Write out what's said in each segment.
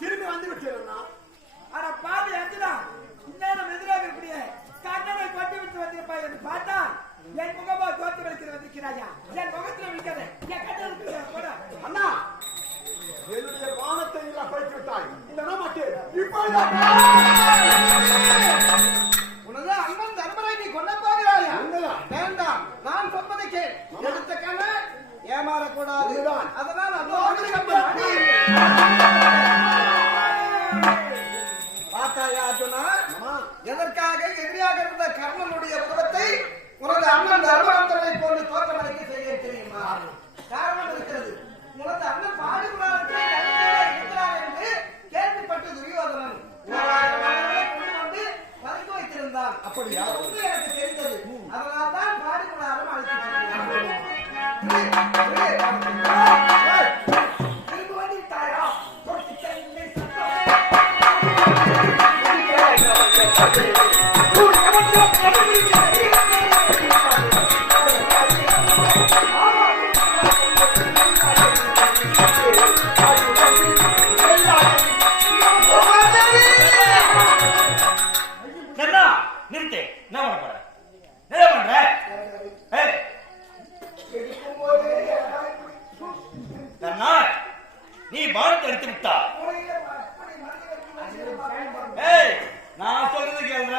திரும்பி வந்து விட்டேன். ஆனா பாதி அஞ்சுனா இன்னும் எதிராக இருக்கக்கூடிய கண்ணனை கொட்டி விட்டு வந்திருப்பா என்று பார்த்தா என் முகமா தோற்று வைக்கிற வந்திருக்கிறாயா? என் முகத்துல விற்காத என் கண்ணனுக்கு போட. அண்ணா என்னுடைய வானத்தை எல்லாம் பறித்து விட்டாய். இல்லைன்னா மாட்டேன். உனது அண்ணன் தர்மரை நீ கொண்ட போகிறாயா? வேண்டாம், நான் சொன்னதை கேள். எடுத்த கண்ண ஏமாறக்கூடாது. அதனால் பார்த்தாயா அர்ஜுனா, எதற்காக எதிரியாக இருந்த கர்ணனுடைய உருவத்தை உனது அண்ணன் தர்மரை போன்று தோற்றமளிக்க செய்ய தெரியுமா? காரணம் இருக்கிறது. உனது அண்ணன் பாடுபடாத இருக்கிறார் என்று கேள்விப்பட்டு துரியோதனன் கொண்டு வந்து பறித்து வைத்திருந்தான். அப்படியா? எனக்கு தெரிந்தது. அதனால்தான் பாடுபடாரம் அழைத்து திரும்ப வந்துட்டாயா? நீ பாரத்தை எடுத்து விட்டா. நான் சொல்றது கேளுங்க.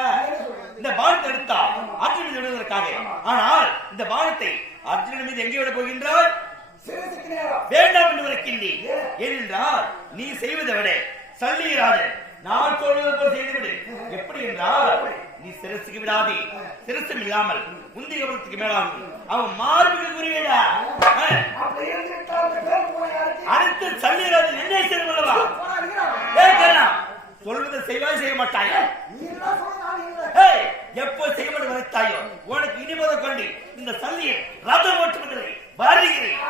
இந்த பாரத்தை எடுத்தா அர்ஜுனன் விடுவதற்காக. ஆனால் இந்த பாரத்தை அர்ஜுனன் மீது எங்கே விட போகின்றார்? வேண்டாம் என்று விளக்கின்றி. ஏனென்றால் நீ செய்வதை விட சல்லியராது நான் சொல்வது போல் செய்துவிடு. எப்படி என்றால் நீ சிரசுக்கு விடாதே. சிரசம் இல்லாமல் உந்தி கவனத்துக்கு மேலாகும். அவன் மார்புக்கு குறிவிடா. அடுத்து சல்லியராது என்ன செய்வல்லவா? சொல்வதை செய்வாய் செய்ய மாட்டாயா? எப்போ செய்யப்பட்டு வரைத்தாயோ உனக்கு இனிமத கொண்டு இந்த சல்லியை ரதம் ஓட்டுவதில்லை வருகிறேன்.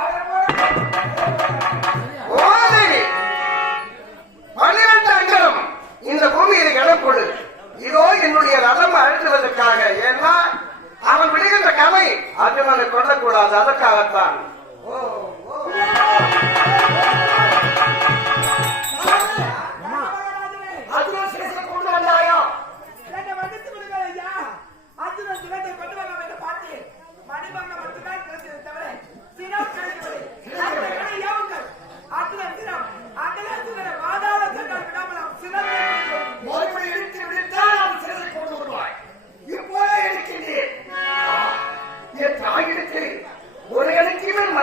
12 அங்கலம் இந்த பூமியில் இடப்பொழு. இதோ என்னுடைய ரதம் அழுத்துவதற்காக. ஏன்னா அவன் விடுகின்ற கதை அர்ஜுனனை கொல்லக்கூடாது. அதற்காகத்தான். ஒரு இடத்தில்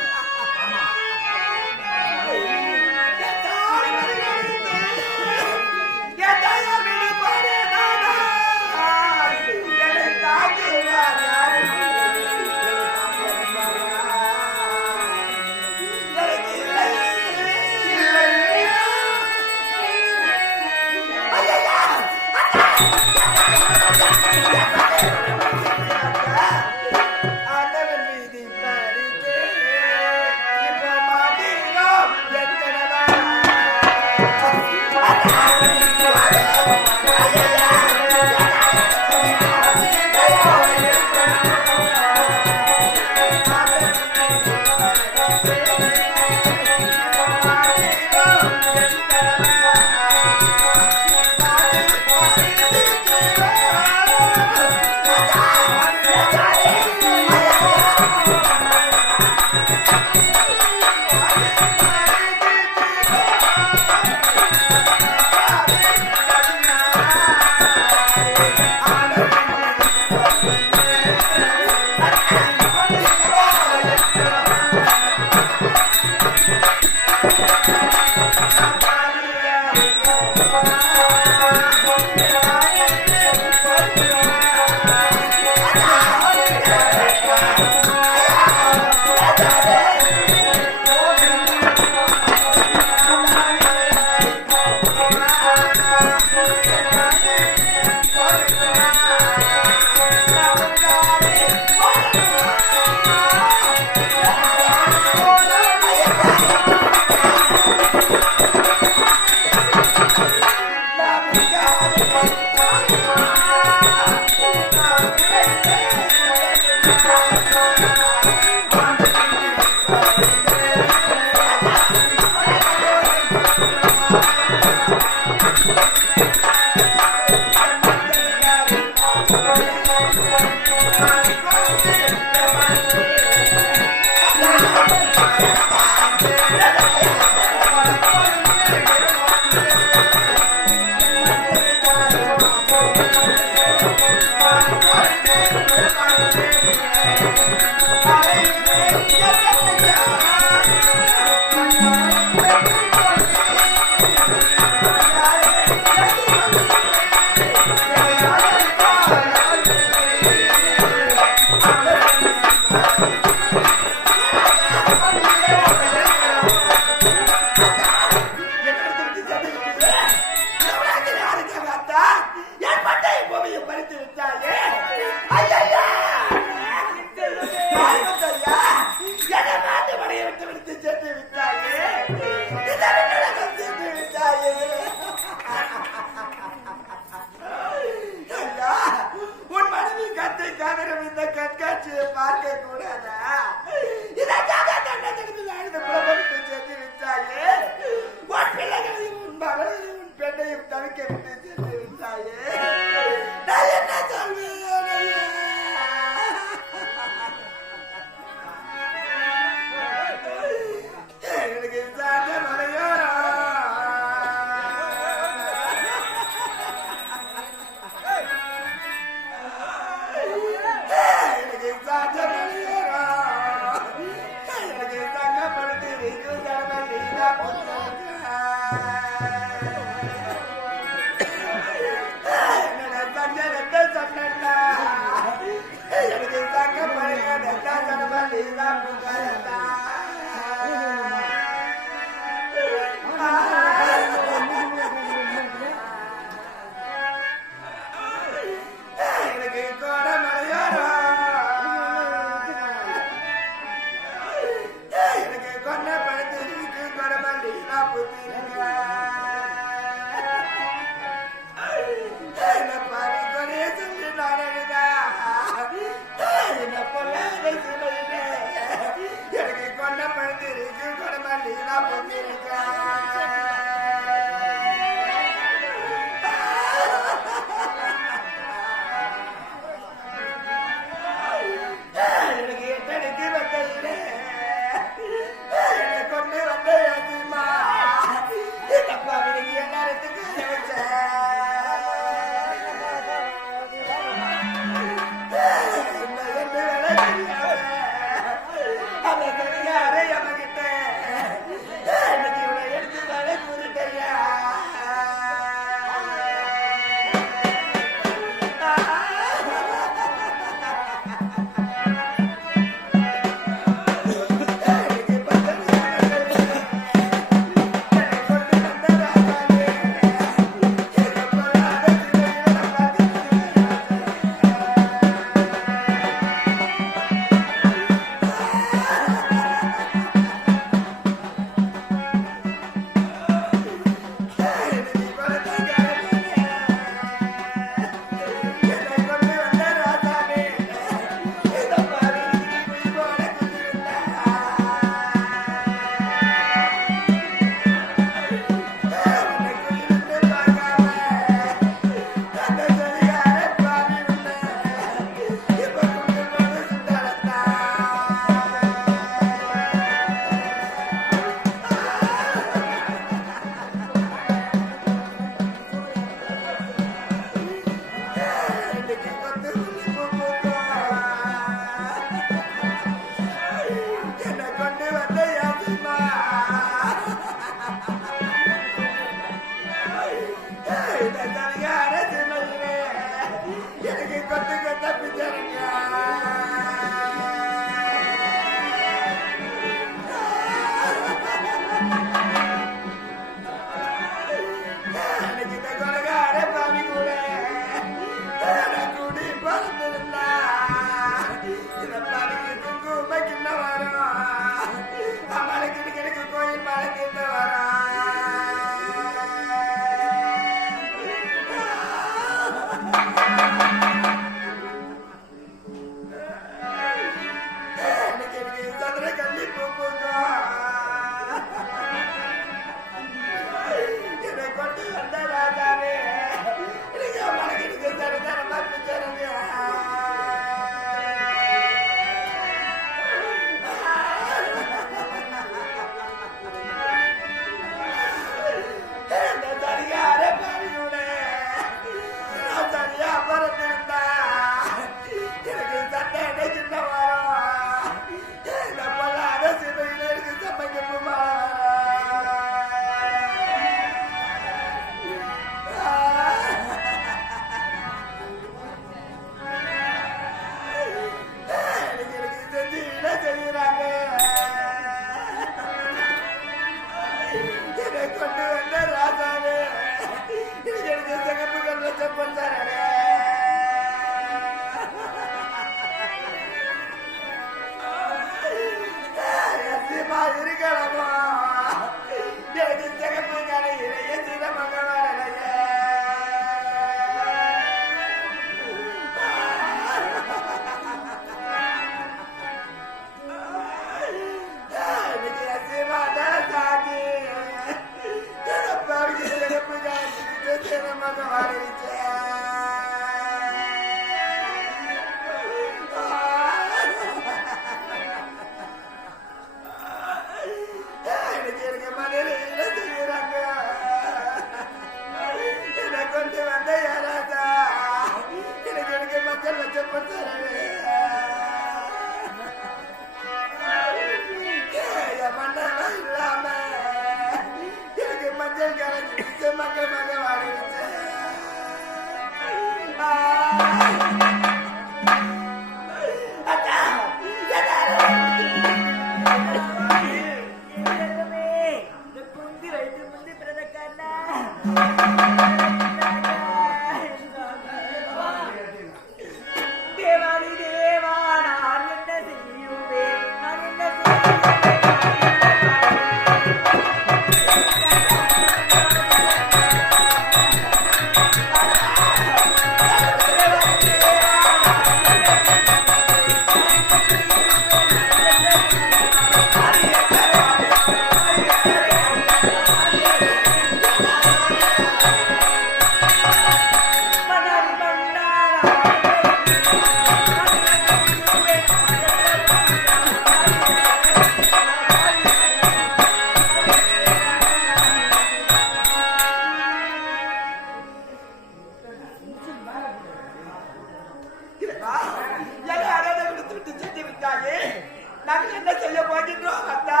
நாங்கள் என்ன செய்ய போகின்றோம் அத்தா?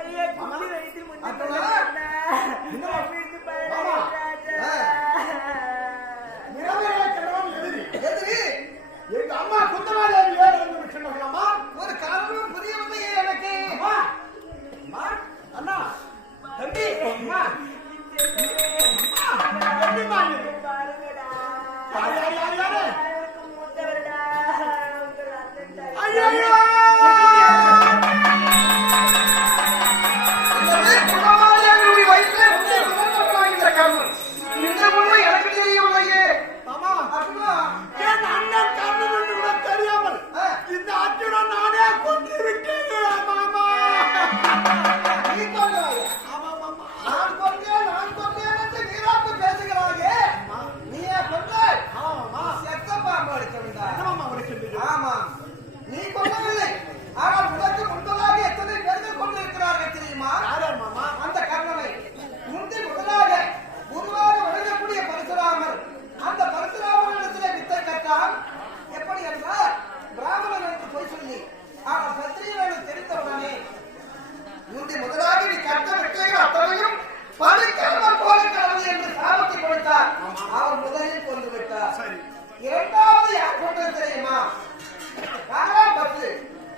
ஐயா குட்டி வயிற்றில் எங்க அம்மா குந்தமாதேவி வேறு சொன்னாங்களாமா? ஒரு காரணம் புரியவில்லையே எனக்கு. அண்ணா தம்பி அம்மா எனக்கு தெரியவில்லையே. என் அண்ணன் கண்ணன் என்று கூட தெரியாமல் இந்த அர்ஜுனன் நானே கொண்டு விட்டேன் மாமா. நீ கொண்டாயா? நான் கொண்டேன் என்று வீராப்பு பேசுகிறாயே. நீயே கொண்டாய்? செத்த பாம்பு அடிக்க வேண்டாம். ஆமா, நீ கொள்ளவில்லை. ஆனால் உனக்கு முன்பதாக எத்தனை பேர்கள் கொண்டிருக்கிறார்கள் தெரியுமா? மாமா அந்த கர்ணனை முந்தி முதலாக குருவாக வழங்கக்கூடிய பரசுராமர் அந்த பரசுராமரிடத்திலே வித்தை கற்றான். எப்படி என்றால் பிராமணன் என்று போய் சொல்லி ஆனால் சத்திரியன் தெரிந்தவுடனே முந்தி முதலாக நீ கற்ற வித்தைகள் அத்தனையும் பலிக்காமல் போலிக்கிறது என்று சாபத்தை கொடுத்தார். அவர் முதலில் கொண்டு விட்டார். இரண்டாவது யார் கொண்டது தெரியுமா? காராம் பசு.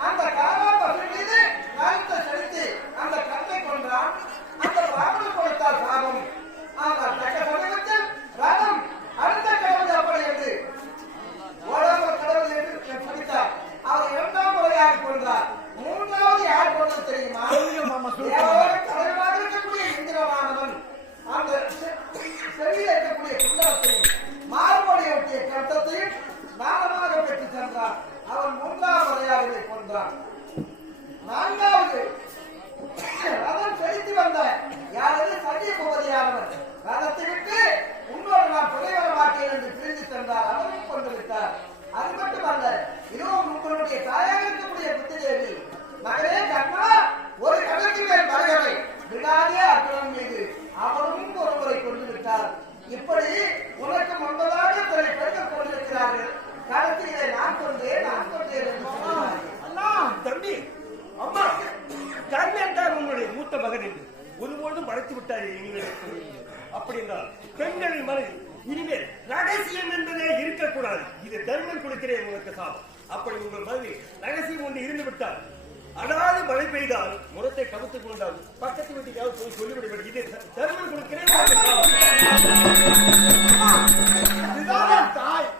அந்த காராம் பசு மீது கழுத்தை செலுத்தி அந்த கண்ணை கொன்றான். அந்த பிராமணன் கொடுத்தார் சாபம். ஆனால் தக்க சமயத்தில் ரணம் அடுத்த கடவுள் அப்படி என்று ஓடாமல் கடவுள் என்று சொல்லித்தார். அவர் இரண்டாம் முறையாக கொண்டார். மூன்றாவது யார் கொண்டது தெரியுமா? தலைவராக இருக்கக்கூடிய இந்திரமானவன் அந்த செவியில் இருக்கக்கூடிய குண்டலத்தையும் மாறுபடியை ஒட்டிய கருத்தையும் தானமாக பெற்று சென்றார். அவன் மூன்றாம் முறையாகவே கொன்றான். நான்காவது ரதம் செலுத்தி வந்த யாரது சத்திய பகுதியானவர் ரதத்தை விட்டு உன்னோடு நான் புகைவர மாட்டேன் என்று பிரிந்து சென்றார். அவரையும் கொண்டு விட்டார். அது மட்டுமல்ல, இதுவும் உங்களுடைய தாயாக இருக்கக்கூடிய புத்திதேவி மகனே கர்ணா, ஒரு கடலுக்கு மேல் மரகனை விடாதே அர்ஜுனன் மீது அவரும் ஒருவரை கொண்டு விட்டார். இப்படி உனக்கு முன்பதாக சில பெண்கள் கொண்டிருக்கிறார்கள். கடைசியிலே நான் கொண்டேன் என்று சொன்னார். அண்ணா தம்பி அம்மா கர்ணன் தான் உங்களுடைய மூத்த மகன் என்று ஒருபோதும் படைத்து விட்டார். அப்படி என்றால் பெண்களின் மனதில் இனிமேல் ரகசியம் என்பதே இருக்கக்கூடாது. இது தர்மம் கொடுக்கிறேன் உங்களுக்கு சாபம். அப்படி உங்கள் மனதில் ரகசியம் ஒன்று இருந்து விட்டால் அடாது மழை பெய்தால் முரத்தை கவுத்துக் கொண்டால் பக்கத்து வீட்டுக்காக போய் சொல்லிவிடுவது. இது தர்மம் கொடுக்கிறேன். தாய்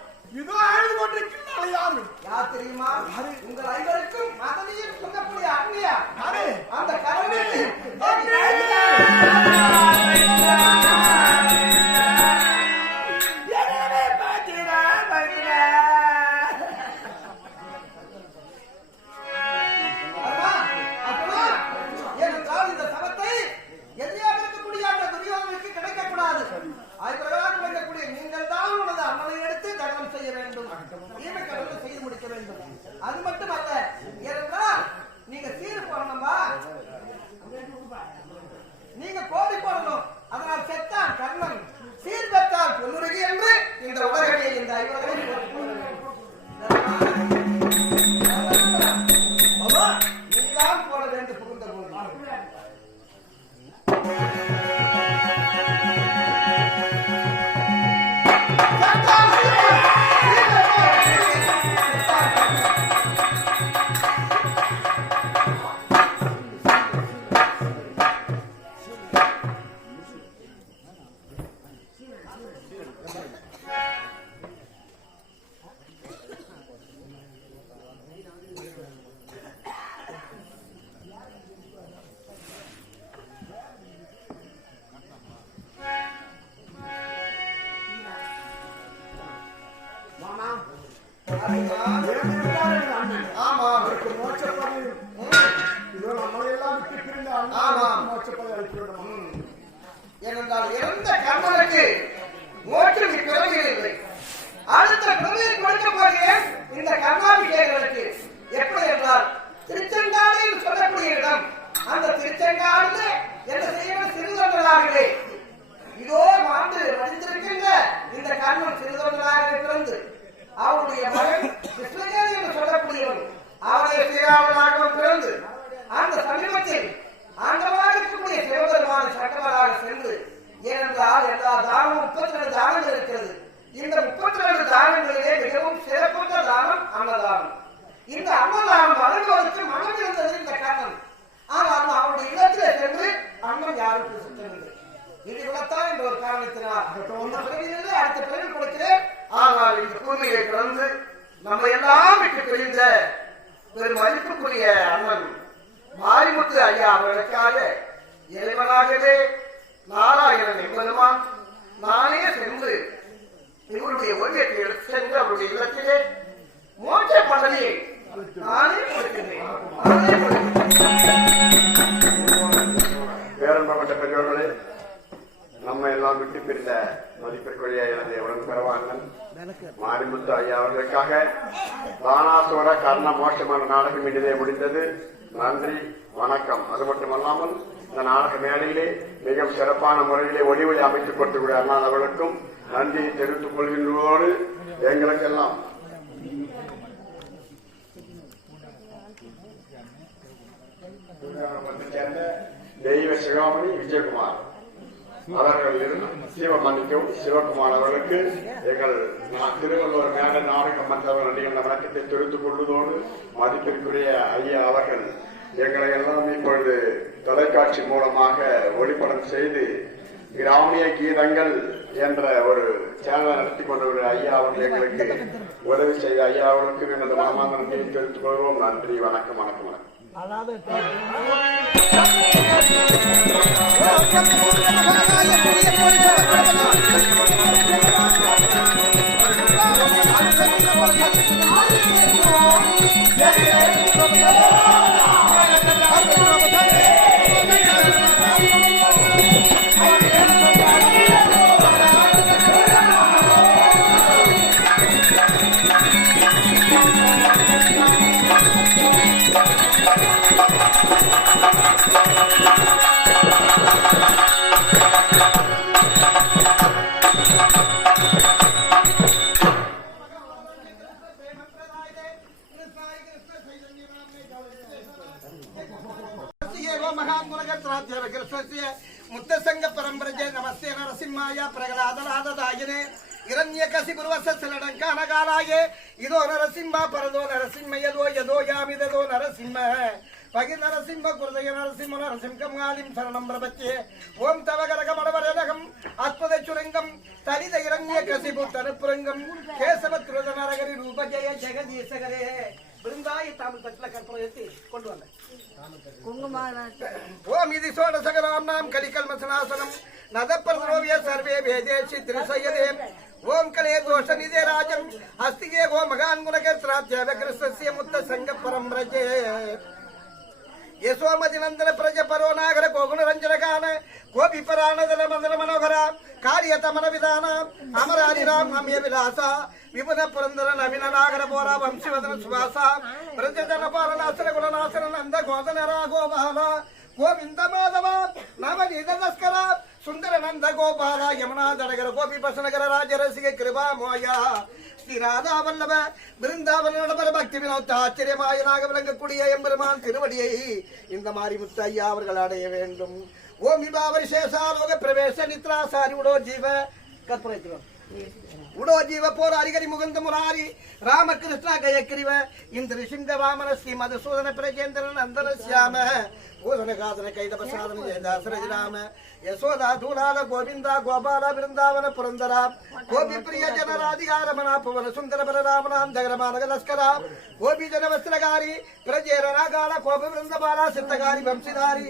இதோ அழுது கொண்டிருக்கிறாள். யார் தெரியுமா? உங்கள் ஐவருக்கும் மதனியில் சொல்லக்கூடிய அண்ணியா யாரு? அந்த கரணிக்கு ஏனென்றால் இந்த சபத்தை எதிராக இருக்கக்கூடிய அந்த துரியோதனுக்கு கிடைக்கக்கூடாது. அதுபிரகாரம் விளங்கக்கூடிய நீங்கள் தான் உனது அம்மனை எடுத்து தகனம் செய்ய வேண்டும். ஈமை கடனை செய்து முடிக்க வேண்டும். அது மட்டுமல்ல, ஏனென்றால் நீங்க சீர் போடணுமா? நீங்க கோடி போடணும். அதனால் செத்தான் கர்ணன், சீர் பெற்றால் பொன்னுருகி என்று இந்த உலகத்தை இந்த ஐவரை நீதான் போட வேண்டும். புகுந்த போது ஆமா, அவருக்கு மோட்சப்பதை இதோ நம்மளையெல்லாம் விட்டு பிரிந்த அண்ணன் மோட்சப்பதை அளிக்க வேண்டும். ஏனென்றால் இறந்த கர்ணனுக்கு மோட்சம் இப்பிறவியில் இல்லை. அடுத்த பிறவியில் கொடுக்க போகிறேன் இந்த கர்ணாபிஷேகர்களுக்கு. எப்படி என்றால் திருச்செங்காடு என்று சொல்லக்கூடிய இடம். அந்த திருச்செங்காடு என்ன செய்வது? சிறுதொண்டராகவே இதோ ஆண்டு வடிந்திருக்கின்ற இந்த கர்ணன் சிறுதொண்டராகவே பிறந்து அவருடைய மகன் கிருஷ்ணகேதி என்று சொல்லக்கூடியவன் அவர் இந்த 32 தானங்களிலே மிகவும் சிறப்புற்ற தானம் அன்னதானம். இந்த அன்னதானம் வழங்குவதற்கு மனம் இருந்தது இந்த கண்ணன். ஆனால் அவருடைய இல்லத்திலே சென்று அன்னம் யாருக்கு சுற்றவில்லை. இது விடத்தான் என்ற ஒரு காரணத்தினால் இந்த பிறவியிலே அடுத்த பிறவி கொடுக்கிறேன். ஆனால் இந்த பூமியை கடந்து நம்ம எல்லாம் விட்டு பிரிந்த பெரும் மதிப்புக்குரிய அண்ணன் மாரிமுத்து ஐயா அவர்களுக்காக இறைவனாகவே நாராயணன் என்பதுமான் நானே சென்று இவருடைய ஓவியத்தை எடுத்து சென்று அவருடைய இல்லத்திலே மோட்ச பதவியை நானே கொடுக்கின்றேன். பேரன்பட்ட பெரியவர்களே, நம்ம எல்லாம் விட்டு பிரிந்த மதிப்பிற்குரிய எனது உடன் பெறவாங்கன் மாரிமுத்து ஐயா அவர்களுக்காக தானாசுர கர்ண மோட்சமான நாடகம் இனிதே முடிந்தது. நன்றி, வணக்கம். அது மட்டுமல்லாமல் இந்த நாடக மேடையிலே மிக சிறப்பான முறையிலே ஒளிவொலி அமைத்துக் கொடுத்துக்கூடிய அண்ணா அவர்களுக்கும் நன்றியை தெரிவித்துக் கொள்கின்றதோடு எங்களுக்கெல்லாம் சேர்ந்த தெய்வ சிகாமணி விஜயகுமார் அவர்கள் சிவமன்னிக்கும் சிவகுமார் அவர்களுக்கு எங்கள் திருவள்ளுவர் மேட நாடக மன்றவர் நடிகர் வணக்கத்தை தெரிவித்துக் கொள்வதோடு மதிப்பிற்குரிய ஐயா அவர்கள் எங்களை எல்லாம் இப்பொழுது தொலைக்காட்சி மூலமாக ஒளிப்படம் செய்து கிராமிய கீதங்கள் என்ற ஒரு சேனலை நடத்தி கொண்டவர்கள் ஐயா அவர்கள் எங்களுக்கு உதவி செய்த ஐயா அவர்களுக்கு எனது மனமார்ந்த நன்றியை தெரிவித்துக் கொள்வோம். நன்றி, வணக்கம், வணக்கம், வணக்கம். முத்தசங்க பரம்பரஜே நமஸ்தே நரசிம்மாய பிரகலாதராததாயனே இரண்யகசிபுர்வசலடங்கானகாலாயே இதோ நரசிம்ம பரதோ நரசிம்மயதோ யதோ யாமிதோ நரசிம்ம பகி நரசிம்ம குருதய நரசிம்ம நரசிம்கம் ஆலிம் சரணம் பிரபச்சே ஓம் தவகரகமடவரகம் அற்புத சுரங்கம் தரித இரண்யகசிபு தனுப்புரங்கம் கேசவ துருத நரகரி ரூபஜய ஜெகதீசகரே பிருந்தாய தமிழ் தட்டில கற்பனை ஏற்றி கொண்டு வந்தேன். ஓம் இது சோடசகராம் நாம் கலிகல் மசனாசனம் நதப்பிரதோவிய சர்வே வேதேஷி திருசயதே ஓம் கலே தோஷ நிதே ராஜம் அஸ்திகே ஓ மகான் குணகர்த்ராத்யவ கிருஷ்ணஸ்ய முத்த சங்க பரம்பரஜே யசோமதி நந்தன பிரஜ பரோநாகர கோகுண ரஞ்சனகான கோபி பரானதன மந்தன மனோகர காரியதமன விதான அமராரிராம் அமிய விலாசா விபுன புரந்தர நவீன நாகர போரா வம்சிவதன சுவாசா பிரஜன பாலநாசன குலநாசன நந்த கோதன ராகோபால கோவிந்த மாதவ நவநீத தஸ்கர சுந்தர நந்த கோபால யமுனா தடகர கோபி பசனகர ராஜரசிக கிருபா மோயா ஸ்ரீ ராதா வல்லப பிருந்தாவன நடபர பக்தி வினோத்த ஆச்சரியமாயனாக விளங்கக்கூடிய எம்பெருமான் திருவடியை இந்த மாரிமுத்து ஐயா அவர்கள் அடைய வேண்டும். ஓம் விபாவரி சேஷாலோக பிரவேச நித்ராசாரி உடோ ஜீவ கற்பனைக்கிறோம் உடோ ஜீவ போர் அரிகரி முகுந்த முராரி ராமகிருஷ்ணா கயக்கிரிவ இந்திர சிங்க வாமன ஸ்ரீ மதுசூதன பிரஜேந்திரன் அந்தர சியாம பூதனகாதன கைதப சாதன ஜெயதாசரஜ ராம யசோதா தூலால கோவிந்தா கோபால பிருந்தாவன புரந்தரா கோபி பிரிய ஜனராதிகாரமனா புவன சுந்தர பலராமனாந்தகரமானக லஸ்கரா கோபி ஜன வஸ்திரகாரி பிரஜேரராகால கோப பிருந்தபாலா சித்தகாரி வம்சிதாரி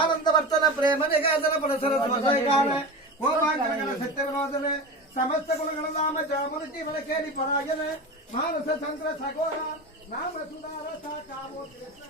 ஆனந்தவர்த்தன பிரேம நிகேதன புனசர சுவசைகான கோபாங்கரகன சத்ய வினோதன समस्त गुणगण नाम जामुन जीवन केली परायण मानस चंद्र सगोरा नाम सुधार सा कामो कृष्ण